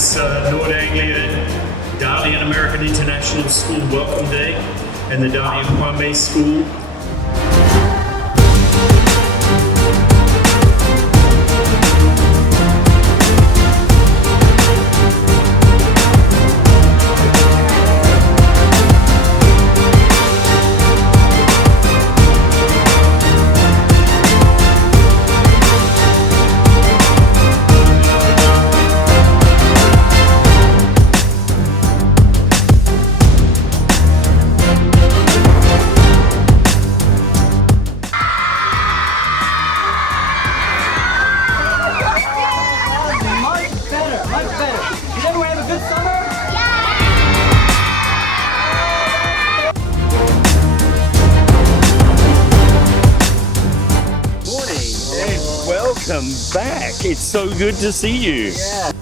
this North Anglia Darley American International School Welcome Day and the Darley and Kwame School. Welcome back. It's so good to see you. Yeah.